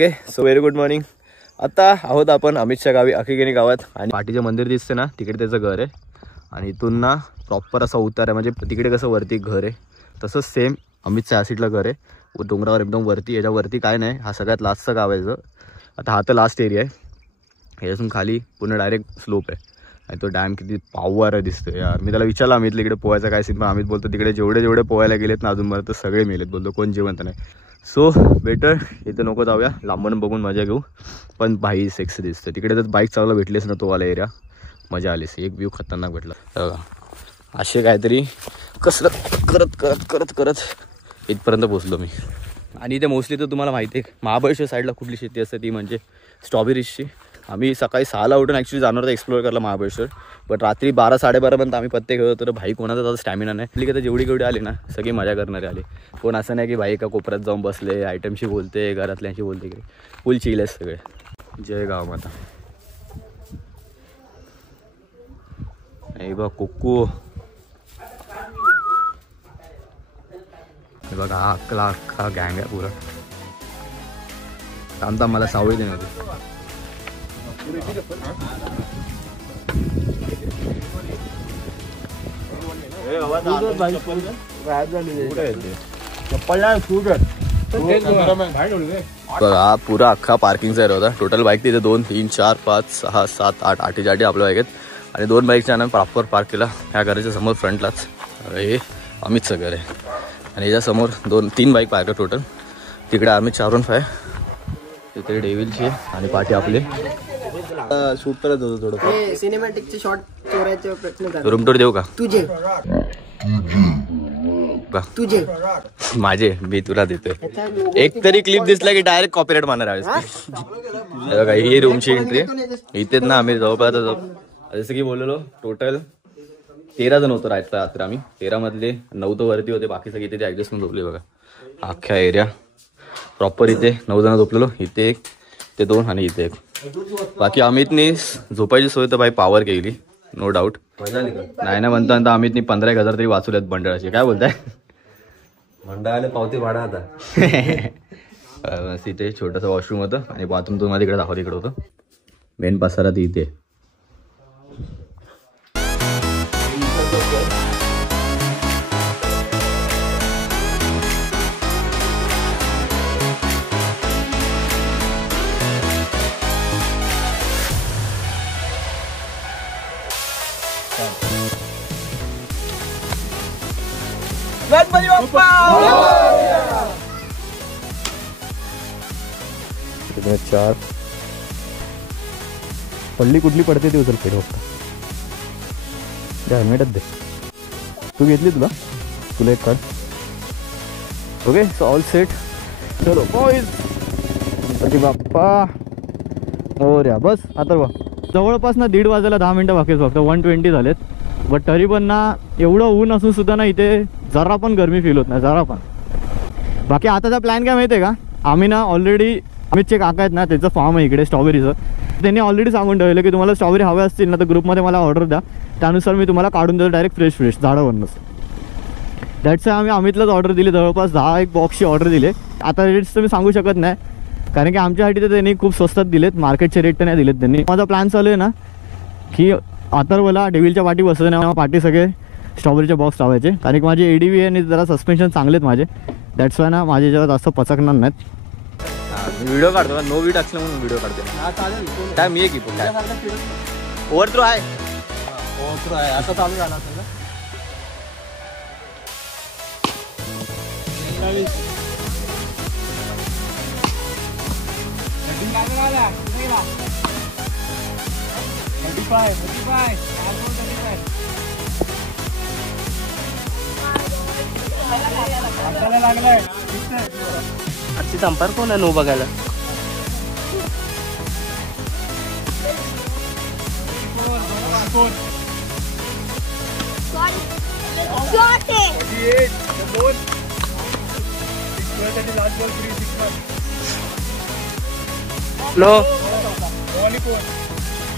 Okay so very good morning. आता आहोत आपण अमितच्या गावी अखिगेनी गावात आणि पाटीचं मंदिर दिसते ना तिकडे त्याचं घर आहे आणि इथून ना प्रॉपर असा उतार आहे. म्हणजे तिकडे कसं वरती घर आहे तसंच सेम अमितच्या या साईडला घर आहे डोंगरावर एकदम वरती. याच्यावरती काय नाही, हा सगळ्यात लास्टचं गाव आहे. आता हा तर लास्ट एरिया आहे. ह्याच्यातून खाली पूर्ण डायरेक्ट स्लोप आहे आणि तो डॅम किती पावर दिसतो यार. मी त्याला विचारलं अमित इकडे पोहायचा काय सीन, पण अमित बोलतो तिकडे जेवढे पोहायला गेलेत ना अजूनपर्यंत तर सगळे मेलेत. बोलतो कोण जिवंत नाही. सो बेटर इथं नको जाऊया, लांबून बघून मजा घेऊ. पण भाई सेक्स दिसतं तिकडे. तर बाईक चालवला भेटलीस ना तो वाला एरिया, मजा आलीस. एक व्ह्यू खतरनाक भेटला. असे काहीतरी कसरत करत करत करत करत इथपर्यंत पोचलो मी. आणि इथे मोस्टली तर तुम्हाला माहिती आहे महाबळेश्वर साईडला कुठली शेती असते ती म्हणजे स्ट्रॉबेरीजची. आम्ही सकाळी 6ला उठून ॲक्च्युली जाणार होतो एक्सप्लोअर करायला महाबळेश्वर, पण रात्री 12-12:30 मी पत्ते खेळत होतो. तर भाई कोणाचा त्याचा स्टॅमिना नाही. आपली का जेवढी केवढी आली ना सगळी मजा करणारे आले. कोण असं नाही की भाई एका कोपऱ्यात जाऊन बसले आयटमशी बोलते घरातल्यांशी बोलते की फुल चिल आहे सगळे. जय गाव माता. हे बघ कुक्कू, हे बघा हा अख्खा गँग आहे पुरा. थांबता मला सावळी देणार होती. बघा पुरा अख्खा पार्किंगचा एरिया होता. टोटल बाईक तिथे 2, 3, 4, 5, 6, 7, 8 8 आपल्या बाईक आहेत आणि 2 बाईकच्या आम्ही प्रॉपर पार्क केला ह्या घराच्या समोर फ्रंटलाच. हे अमितचं घर आहे आणि याच्यासमोर 2-3 बाईक पार्क टोटल. तिकडे आम्ही 415 तिथे डेव्हिलची आणि पाठी आपले शूट करत होतो थोडं सिनेमॅटिकचे शॉट चोरायचे प्रयत्न. रूम टूर देऊ का तुझे माझे? मी तुला देतोय. एक तरी क्लिप दिसला की डायरेक्ट कॉपीराइट मारणार आहे. ही रूमची एंट्री इथेच ना. आम्ही जवळपास जसं की बोललो टोटल 13 जण होतो रात्री. आम्ही 13 मधले 9 तर वरती होते, बाकी सगळे इथे ऍडजस्टमेंट झोपले. बघा अख्ख्या एरिया प्रॉपर इथे 9 जण झोपलेलो. इथे 1, ते 2 आणि इथे 1. बाकी अमितने झोपायची सोय तर भाई पावर केली नो डाऊट. नाही ना म्हणता अमितने 15,000 तरी वाचवलेत मंडळाचे. काय बोलताय? मंडळाला पावती भाडा आता. इथे छोटंसं वॉशरूम होतं आणि बाथरूम तुम्हाला तिकडे दाखवत इकडे होतं. मेन पसारा ती इथे. गणपती बाप्पा. तिथे 4 पल्ली कुठली पडते ती उचल फेर फक्त. हेल्मेटच दे. तू घेतली तुला एक काढ. Okay so all set. चलो बॉईज गणपती बाप्पा मोरया. बस आता बघ जवळपास ना 1:30 वाजायला 10 मिनटं बाकी फक्त 1:20 झालेत. बट तरी पण ना एवढं ऊन असून सुद्धा ना इथे जरा पण गरमी फील होत नाही जरा पण. बाकी आताचा प्लॅन काय माहिती आहे का, आम्ही ना ऑलरेडी अमितचे काका आहेत ना त्याचं फार्म आहे इकडे स्ट्रॉबेरीचं. त्यांनी ऑलरेडी सांगून ठेवलं की तुम्हाला स्ट्रॉबेरी हव्या असतील ना तर ग्रुपमध्ये मला ऑर्डर द्या, त्यानुसार मी तुम्हाला काढून देतो डायरेक्ट फ्रेश झाडावरूनच. दॅट्स आम्ही अमितलाच ऑर्डर दिली. जवळपास 10 बॉक्सची ऑर्डर दिले. आता रेट्स तर मी सांगू शकत नाही कारण की आमच्यासाठी तर त्यांनी खूप स्वस्तात दिलेत, मार्केटचे रेट तर नाही दिलेत त्यांनी. माझा प्लॅन चालू आहे ना की अथर्वला डेव्हिलच्या पाठी बसवं नाही, पाठी सगळे स्ट्रॉबेरीचे बॉक्स लावायचे कारण की माझे ADV आणि जरा सस्पेन्शन चांगलेत माझे. दॅट्स वाय ना माझे जेव्हा जास्त पचकणार नाहीत. व्हिडिओ काढतो का? नो व्हिडिओ टाकलं म्हणून व्हिडिओ काढते काय मी की ओव्हर थ्रो आहे. ओव्हर आहे आता चालू झाला सगळं. आजची संपर्क कोण आहे नो बघायला.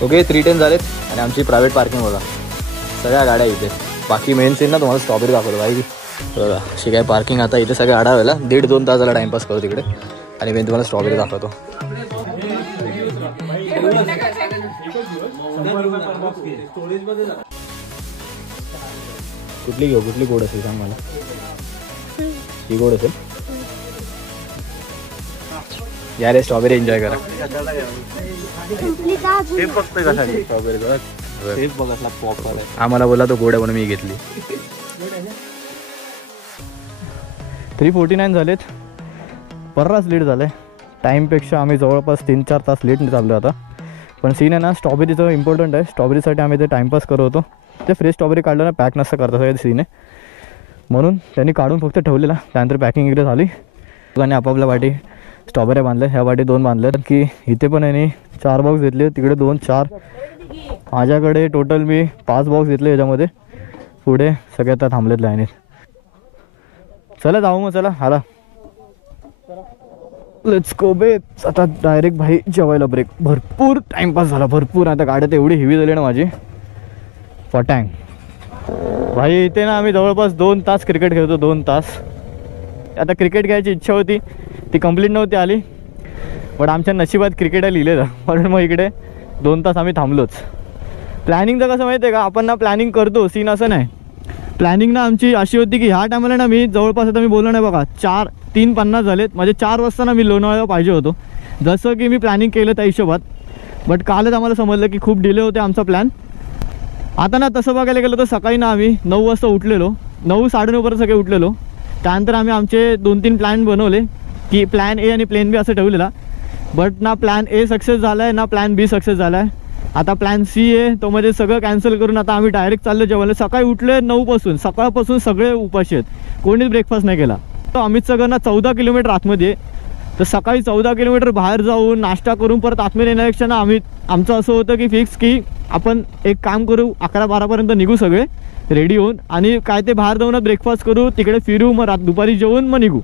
ओके 310 झालेत आणि आमची प्रायव्हेट पार्किंग बघा सगळ्या गाड्या इथे. बाकी मेन सीन ना तुम्हाला स्ट्रॉबेरी दाखवतो भाई बघा अशी काय पार्किंग. आता इथे सगळ्या गाड्या व्हायला 1.5-2 तासाला टाइमपास करतो तिकडे आणि मी तुम्हाला स्ट्रॉबेरी दाखवतो. कुठली घेऊ, कुठली गोड असेल सांग मला. ही गोड असेल यार. स्ट्रॉबेरी एन्जॉय करा. फक्त कशासाठी स्ट्रॉबेरी तेच बघ असला पॉप आहे. आम्हाला बोला तो गोड आहे म्हणून मी घेतली. 3:49 झालेत. बराच लेट झालं आहे. टाईमपेक्षा आम्ही जवळपास 3-4 तास लेट चाललो आता. पण सीन आहे ना, स्ट्रॉबेरीचं इम्पॉर्टंट आहे. स्ट्रॉबेरीसाठी आम्ही ते टाईमपास करत होतो. ते फ्रेश स्ट्रॉबेरी काढलं ना, पॅक नसतं करता सगळं सीन आहे. म्हणून त्यांनी काढून फक्त ठेवलेला. त्यानंतर पॅकिंग इकडे झाली. दोघांनी आपापल्या वाटी स्ट्रॉबेरी बांधल्या. ह्या वाटी 2 बांधल्या. की इथे पण यांनी 4 बॉक्स घेतले, तिकडे 2, 4. माझ्याकडे टोटल मी 5 बॉक्स घेतले याच्यामध्ये. पुढे सगळे आता थांबलेत लाईनीत. चला जाऊ मग. चला आला, लेट्स गो बे. आता डायरेक्ट भाई जेवायला ब्रेक. भरपूर टाईमपास झाला, भरपूर. आता गाड्या तर एवढी हेवी झाली ना माझी, पटँग भाई. इथे ना आम्ही जवळपास 2 तास क्रिकेट खेळतो. 2 तास. आता क्रिकेट खेळायची इच्छा होती, ती कंप्लीट नव्हती आली. पण आमच्या नशिबात क्रिकेट लिहिलेलं, म्हणून मग इकडे 2 तास आम्ही थांबलोच. प्लॅनिंगचं कसं माहिती आहे का, आपण ना प्लॅनिंग करतो, सीन असं नाही. प्लॅनिंग ना आमची अशी होती की ह्या टायमाला ना मी जवळपास, आता मी बोललो नाही बघा, 3:50 झालेत. म्हणजे 4 वाजता ना मी लोणावळ्याला पाहिजे होतो, जसं की मी प्लॅनिंग केलं त्या हिशोबात. बट कालच आम्हाला समजलं की खूप डिले होते आमचा प्लॅन. आता ना तसं बघायला गेलं तर सकाळी ना आम्ही 9 वाजता उठलेलो, 9-9:30 सगळे उठलेलो. त्यानंतर आम्ही आमचे 2-3 प्लॅन बनवले, की प्लॅन ए आणि प्लॅन बी असं ठेवलेला. बट ना प्लॅन ए सक्सेस झाला आहे, ना प्लॅन बी सक्सेस झाला आहे. आता प्लॅन सी आहे तो म्हणजे सगळं कॅन्सल करून आता आम्ही डायरेक्ट चाललो जेवायला. सकाळी उठले 9 पासून, सकाळपासून सगळे उपाशी आहेत, कोणीच ब्रेकफास्ट नाही केला. तर अमितचं घर ना 14 किलोमीटर आतमध्ये. तर सकाळी 14 किलोमीटर बाहेर जाऊन नाश्ता करून परत आतमध्ये येण्यापेक्षा ना आमचं असं होतं की फिक्स की आपण एक काम करू, 11-12पर्यंत निघू सगळे रेडी होऊन, आणि काय ते बाहेर जाऊन ब्रेकफास्ट करू, तिकडे फिरू, मग दुपारी जेवून मग निघू.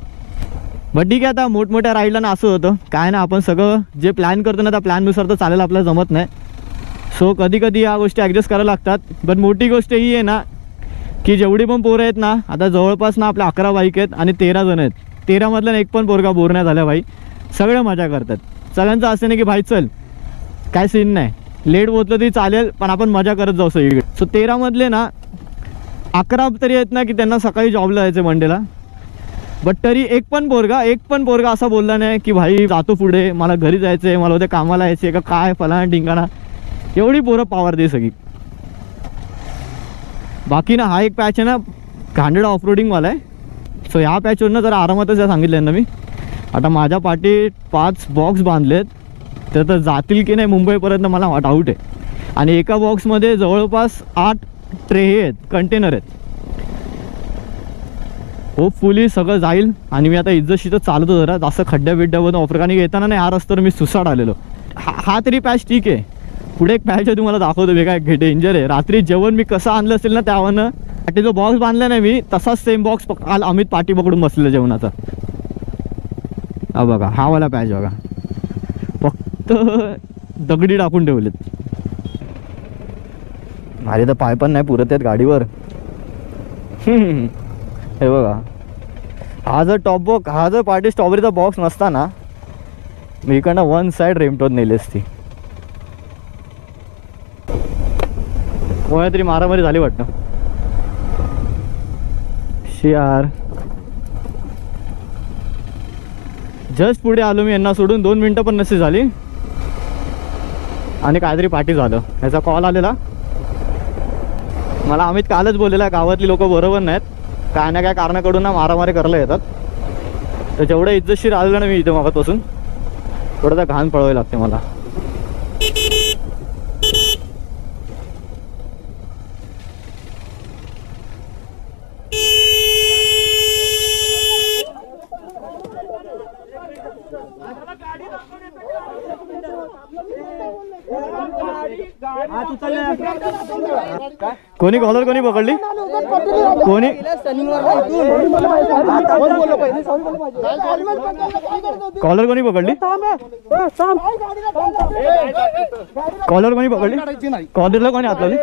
बट ठीक आहे, आता मोठमोठ्या राईडला ना असं होतं काय ना, आपण सगळं जे प्लॅन करतो ना त्या प्लॅननुसार तर चालेल आपल्याला जमत नाही. सो कधी कधी या गोष्टी ॲडजस्ट करायला लागतात. बट मोठी गोष्ट ही आहे ना की जेवढी पण पोरं आहेत ना, आता जवळपास ना आपल्या 11 बाईक आहेत आणि 13 जण आहेत. 13मधलं एक पण पोरगा बोर नाही झाल्या भाई. सगळं मजा करतात. सगळ्यांचं असं नाही की भाई चल काय सीन नाही, लेट पोचलं तरी चालेल पण आपण मजा करत जाऊ सगळीकडे. सो 13मधले ना 11 तरी आहेत ना की त्यांना सकाळी जॉबला जायचं मंडेला. बट तरी एक पण पोरगा असा बोलला नाही की भाई जातो पुढे, मला घरी जायचं आहे, मला उद्या कामाला यायचं आहे का काय फलाना ढिंगाणा. एवढी पोरं पावर दे सगळी. बाकी ना हा एक पॅच आहे ना घांडडा ऑफरोडिंगवाला आहे. सो ह्या पॅचवरनं जरा आरामातच सांगितलं ना मी. आता माझ्या पाठी 5 बॉक्स बांधलेत, तर जातील की नाही मुंबईपर्यंत मला डाऊट आहे. आणि एका बॉक्समध्ये जवळपास 8 ट्रे आहेत, कंटेनर आहेत. होपफुली सगळं जाईल. आणि मी आता इज्जतशीरच चालतो जरा, जास्त खड्ड्या बिड्ड्यामधून ऑफर, कारण येताना नाही हा रस्त्यावर मी सुसाट आलेलो. हा तरी पॅच ठीक आहे. पुढे एक पॅच आहे तुम्हाला दाखवतो, वेगळा डेंजर आहे. रात्री जेवण मी कसं आणलं असेल ना त्यावरनं, पाठी जो बॉक्स बांधला नाही मी तसाच सेम बॉक्स काल अमित पाठी पकडून बसलेला जेवणाचा. हा बघा, हा वाला पॅच बघा, फक्त दगडी टाकून ठेवलेत. माझे तर पाय पण नाही पुरत आहेत गाडीवर. हे बघा, हा जर टॉप बॉक्स, हा जर पाठी स्ट्रॉबेरीचा बॉक्स नसता ना, मी इकडनं 1 साईड रेमटोत नेली असती. कोणा तरी मारामारी झाली वाटतं. यार जस्ट पुढे आलो मी यांना सोडून, 2 मिनटं पण नसती झाली आणि काहीतरी पार्टी झालं. ह्याचा कॉल आलेला मला. अमित कालच बोललेला गावातली लोक बरोबर नाहीत, काय ना काय कारणाकडून ना मारामारी करायला येतात. तर जेवढं इज्जतशीर आलेलं ना मी इथे मागतपासून, थोडंसं घाण पळवावी लागते मला. कोणी कॉलर कोणी पकडली, कोणी कॉलर कोणी पकडली, कॉलर कोणी पकडली, कॉलरला कोणी हात लावली,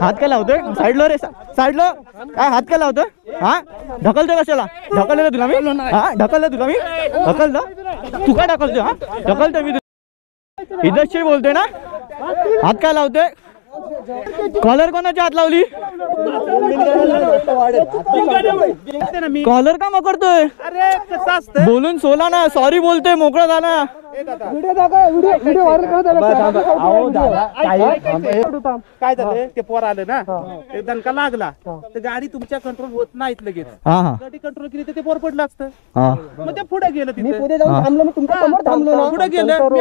हात काय लावतोय साईडला रे, साईडला काय हात काय लावतोय. हा ढकलतोय कशाला, ढकललं तुला मी, हा ढकललं तुला मी, ढकललं तू काय ढकलतोय, हा ढकलतोय मी. इज्जतशीर बोलतोय ना. हात काय लावतोय? कॉलर कोणाच्या हात लावली? कॉलर का मकरतोय? बोलून सोला ना. सॉरी बोलतोय, मोकळा झाला. काय झालं ते पोर आलं ना, एक दणका लागला तर गाडी तुमच्या कंट्रोल होत नाहीत लगेच. गाडी कंट्रोल केली तर ते पोर पडलं असतं. मग ते पुढे गेलं, तिथे पुढे गेलं. मी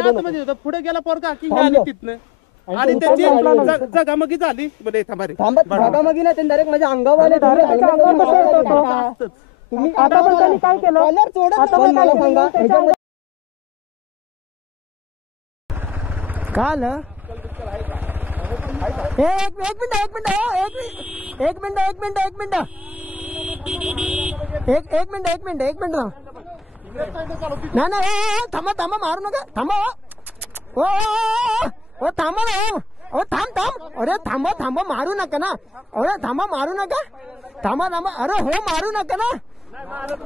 आतमध्ये होतो, पुढे गेला पोरगा की आली तिथनं आणि त्याची जगामगी झाली. बोले थांबा रे, जगामगी ना, डायरेक्ट माझ्या अंगावर तुम्ही आता पण काय केलं? आता पण मला सांगा काल एक मिनिट ना थांबा मारू नका. थांबा ओ थांबा ना. थांब अरे थांबा मारू नका ना. अरे थांबा मारू नका. थांबा अरे हो मारू नका ना.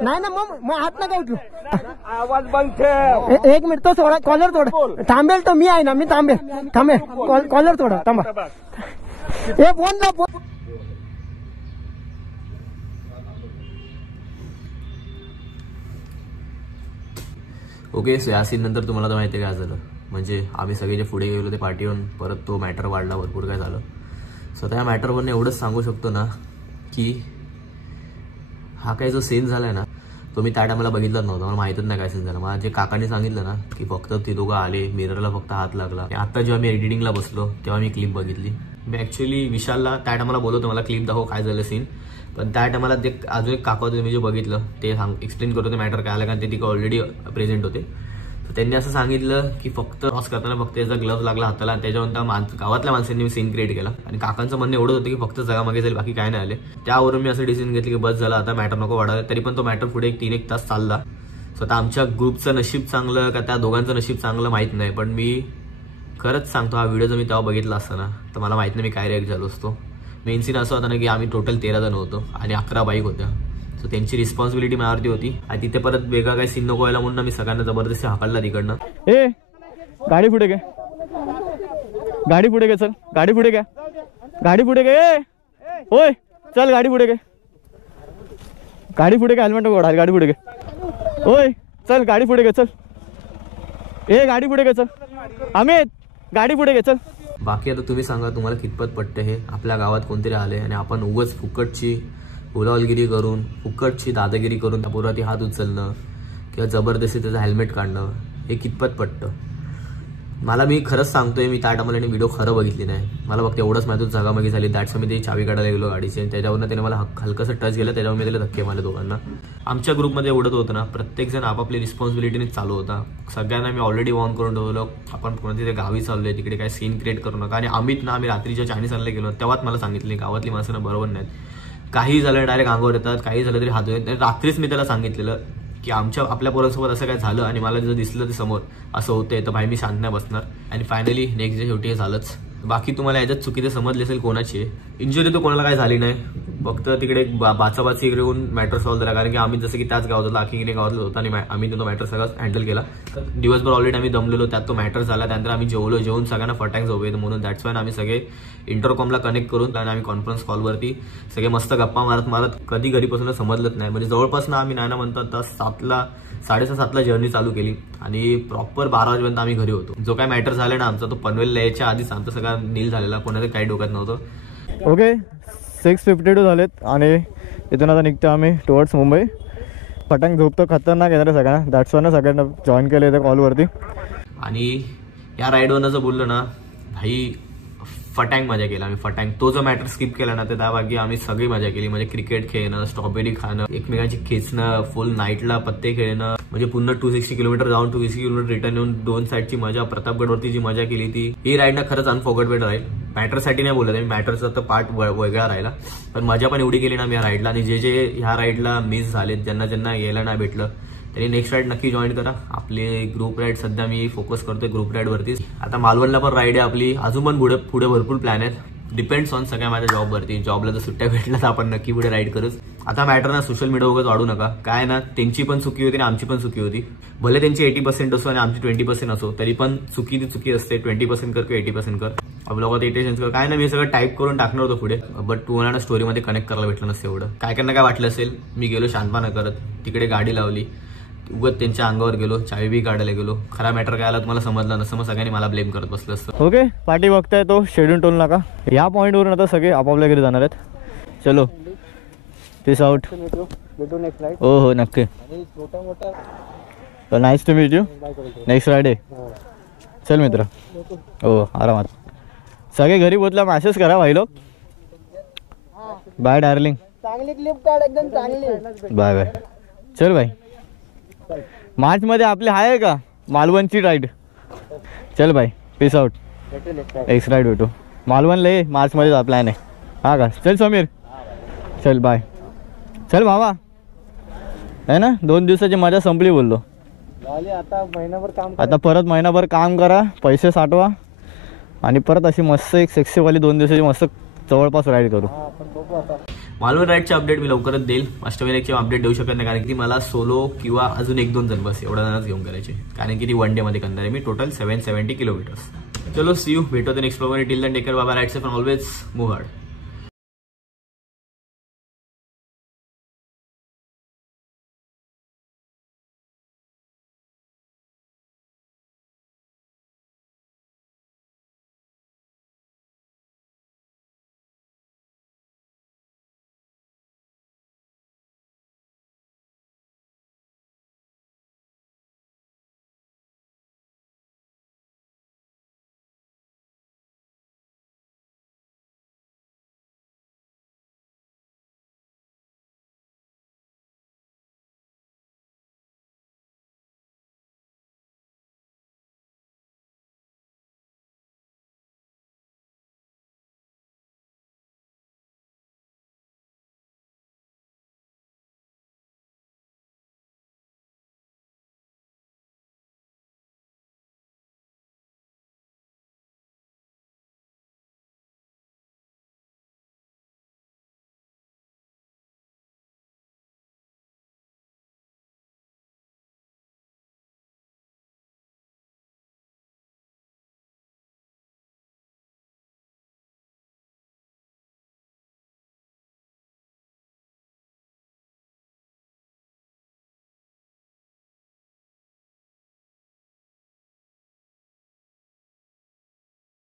नाही ना मग हात नका उठलो. आवाज बंद ठेव. एक मिनिट तो सोडा. कॉलर तोड. थांबेल तर मी आहे ना. मी थांबेल. कॉलर तोडा. थांबा. हे फोन ना फोन. ओके. सो या सीन नंतर तुम्हाला तर माहिती आहे काय झालं. म्हणजे आम्ही सगळे जे पुढे गेलो ते पार्टीवरून परत तो मॅटर वाढला, भरपूर काय झालं. सो त्या मॅटरवरून एवढंच सांगू शकतो ना की हा काही जो सीन झालाय ना तो मी त्या टायमाला बघितलाच नव्हता. मला माहितच नाही काय सीन झाला. मला जे काकांनी सांगितलं ना की फक्त ते दोघं आले, मिररला फक्त हात लागला. आता जेव्हा मी एडिटिंगला बसलो तेव्हा मी क्लिप बघितली. मी ऍक्च्युली विशालला त्या टायमाला बोलवतो मला क्लिप दाखव काय झालं सीन. पण त्या टायमाला ते अजून एक काका होते, मी जे बघितलं ते एक्सप्लेन करतो ते मॅटर काय आलं, कारण ते तिकडे ऑलरेडी प्रेझेंट होते. तर त्यांनी असं सांगितलं की फक्त क्रॉस करताना फक्त याचा ग्लव्ह लागला हाताला आणि त्याच्यावर गावातल्या माणसांनी सीन क्रिएट केला. आणि काकांचं म्हणणं एवढं होतं की फक्त जगामागे जाईल, बाकी काय नाही आले. त्यावरून मी असं डिसिजन घेतलं की बस झालं आता, मॅटर नको वाढायला. तरी पण तो मॅटर पुढे 3-1 तास चालला. सो आता आमच्या ग्रुपचं नशीब चांगलं का त्या दोघांचं नशीब चांगलं माहीत नाही. पण मी खरंच सांगतो, हा व्हिडिओ जर मी तेव्हा बघितला असता ना तर मला माहीत नाही मी काय रिॲक्ट झालो असतो. मेन सीन असं होता ना की आम्ही टोटल 13 जण होतो आणि 11 बाईक होत्या. सो त्यांची रिस्पॉन्सिबिलिटी माझ्यावरती होती. आणि तिथे परत वेगळा काही सीन नको व्हायला म्हणून मी सगळ्यांना जबरदस्ती हाकलला तिकडनं. ए गाडी पुढे घे. चल गाडी पुढे घे. होय चल गाडी पुढे घे. हेल्मेट नको गाडी पुढे घे. होय चल गाडी पुढे घे. चल गाडी पुढे घे. चल अमित गाडी पुढे घे. चल. बाकी आता तुम्ही सांगा तुम्हाला कितपत पटतं हे. आपल्या गावात कोणतरी आले आणि आपण उगाच फुकटची उलावलगिरी करून, फुकटची दादागिरी करून त्या पोरावरती हात उचलणं किंवा जबरदस्ती त्याचं हेल्मेट काढणं हे कितपत पटतं. मी खरंच सांगतोय, मी त्या टायमाला व्हिडिओ खरं बघितली नाही. मला फक्त एवढंच माहिती जगामागी झाली. दॅट्स मी ते चावी काढायला गेलो गाडीची आणि त्याच्यावरनं त्याने मला हलकंसं टच केलं. त्याच्यावर मी त्याला धक्के मारले दोघांना. आमच्या ग्रुपमध्ये एवढंच होतं ना, प्रत्येकजण आपापली रिस्पॉन्सिबिलिटीने चालू होता. सगळ्यांना मी ऑलरेडी वॉर्न करून ठेवलं आपण कोणत्या तिथे गावी चाललोय, तिकडे काय सीन क्रिएट करू नका. आणि अमित ना आम्ही रात्रीच्या चायनीज आणले गेलो तेव्हाच मला सांगितले गावातली माणसं बरोबर नाहीत, काही झालं डायरेक्ट अंगावर येतात, काही झालं तरी हात येतात. रात्रीच मी त्याला सांगितलेलं की आपल्या पोरांसोबत असं काय झालं आणि मला जर दिसलं ते समोर असं होतंय तर भाई मी शांत नाही बसणार. आणि फायनली नेक्स्ट डे शेवटी हे झालंच. बाकी तुम्हाला याच्यात चुकीचं समजले असेल कोणाची आहे. इंजुरी तर कोणाला काय झाली नाही, फक्त तिकडे एक बाचाबाची इकडे येऊन मॅटर सॉल्व्ह झाला. कारण की आम्ही जसं की त्याच गावात होतो, आखीगिरी गावातलं होतं आणि आम्ही तो मॅटर सगळं हँडल केला. दिवसभर ऑलरेडी आम्ही दमलेलो, त्यात तो मॅटर झाला. त्यानंतर आम्ही जेवून सगळ्यांना फटाक झोपेत म्हणून दॅट्स वाय आम्ही सगळे इंटरकॉमला कनेक्ट करून आणि आम्ही कॉन्फरन्स कॉलवरती सगळे मस्त गप्पा मारत कधी घरीपासून समजलंच नाही. म्हणजे जवळपास ना आम्ही नाही म्हणतात 7:30-7:30 जर्नी चालू केली आणि प्रॉपर 12 वाजेपर्यंत आम्ही घरी होतो. जो काय मॅटर झाला ना आमचा तो पनवेलला यायच्या आधीच आमचा सगळा नील झालेला, कोणाचं काही डोक्यात नव्हतं. ओके 6:52 झालेत आणि इथून आता निघतो आम्ही टुवर्ड्स मुंबई. पटांग झोपतो खतरनाक येणार सगळ्यांना, दॅट्स वाय सगळ्यांना जॉईन केलं इथं कॉलवरती. आणि या राईडवरनं जर बोललो ना भाई फटांग मजा केला आम्ही. फटांग तो जो मॅटर स्किप केला ना तर त्या बाकी आम्ही सगळी मजा केली. म्हणजे क्रिकेट खेळणं, स्ट्रॉबेरी खाणं, एकमेकांची खेचणं, फुल नाईटला पत्ते खेळणं, म्हणजे पुन्हा 260 किलोमीटर जाऊन 260 किलोमीटर रिटर्न येऊन 2 साईडची मजा, प्रतापगडवरती जी मजा केली ती ही राईड ना खरंच अनफॉरगेटेबल राहील. मॅटरसाठी नाही बोलत आहे, मॅटरचा तर पार्ट वेगळा राहिला, पण मजा पण एवढी केली ना मी या राईडला. आणि जे ह्या राईडला मिस झालेत, ज्यांना यायला नाही भेटलं त्यांनी नेक्स्ट राईड नक्की जॉईन करा. आपले ग्रुप राईड सध्या मी फोकस करतोय ग्रुप राईडवरतीच. आता मालवणला पण राईड आहे आपली, अजून पण पुढे भरपूर प्लॅन आहेत. डिपेंड्स ऑन सगळ्या माझ्या जॉबवरती. जॉबला जर सुट्ट्या भेटल्या तर आपण नक्की पुढे राईड करूच. आता मॅटर ना सोशल मीडिया वगैरे वाढू नका. काय ना त्यांची पण चुकी होती आणि आमची पण चुकी होती. भले त्यांची 80% असो आणि आमची 20% असो, तरी पण चुकी ती चुकी असते. 20% कर किंवा 80% कर. ब्लॉगात 80% कर. काय ना मी सगळं टाईप करून टाकणार होतो पुढे, बट तुम्हाला स्टोरीमध्ये कनेक्ट करायला भेटलं नसतं एवढं. काय काय वाटलं असेल. मी गेलो शांतपणा करत, तिकडे गाडी लावली, उगत त्यांच्या अंगावर गेलो, चावी बी काढायला गेलो. खरा मॅटर काय आला तुम्हाला समजलं नसतं, मग सगळ्यांनी मला ब्लेम करत बसलं असतं. ओके, पाठी बघताय तो शेड्यूल टोल नाका. या पॉईंटवरून आता सगळे आपापल्या घरी जाणार आहेत. चलो पीस आउट. हो हो नक्की. Nice to meet you. Next Friday. चल मित्र. हो आरामात. सगळे घरी पोहोचला मॅसेज करा भाई लोक. Bye darling. चांगली क्लिप काढ एकदम चांगली. Bye bye. चल भाई. मार्च मध्ये आपले आहे का मालवणची राईड. चल भाई पीस आउट. नेक्स्ट राईड भेटू मालवणला. ये मार्च मध्ये प्लॅन आहे. हा का. चल समीर. चल बाय. चल भावा. है ना 2 दिवसाची मजा संपली बोललो. आता परत महिनाभर काम करा, पैसे साठवा आणि परत अशी मस्त एक सेक्सीवाली 2 दिवसाची मस्त जवळपास राईड करू. मालवण राईडचे अपडेट मी लवकरच देईल. अष्टविनायकची अपडेट देऊ शकत नाही, कारण की मला सोलो किंवा अजून 1-2 जण बस एवढा जणच घेऊन करायचे, कारण की ती 1 डे मध्ये करणार आहे मी. Total 770 kilometres. चलो सी यू. भेटतो next programme. Till then take care. Bye bye. Rides from always move hard.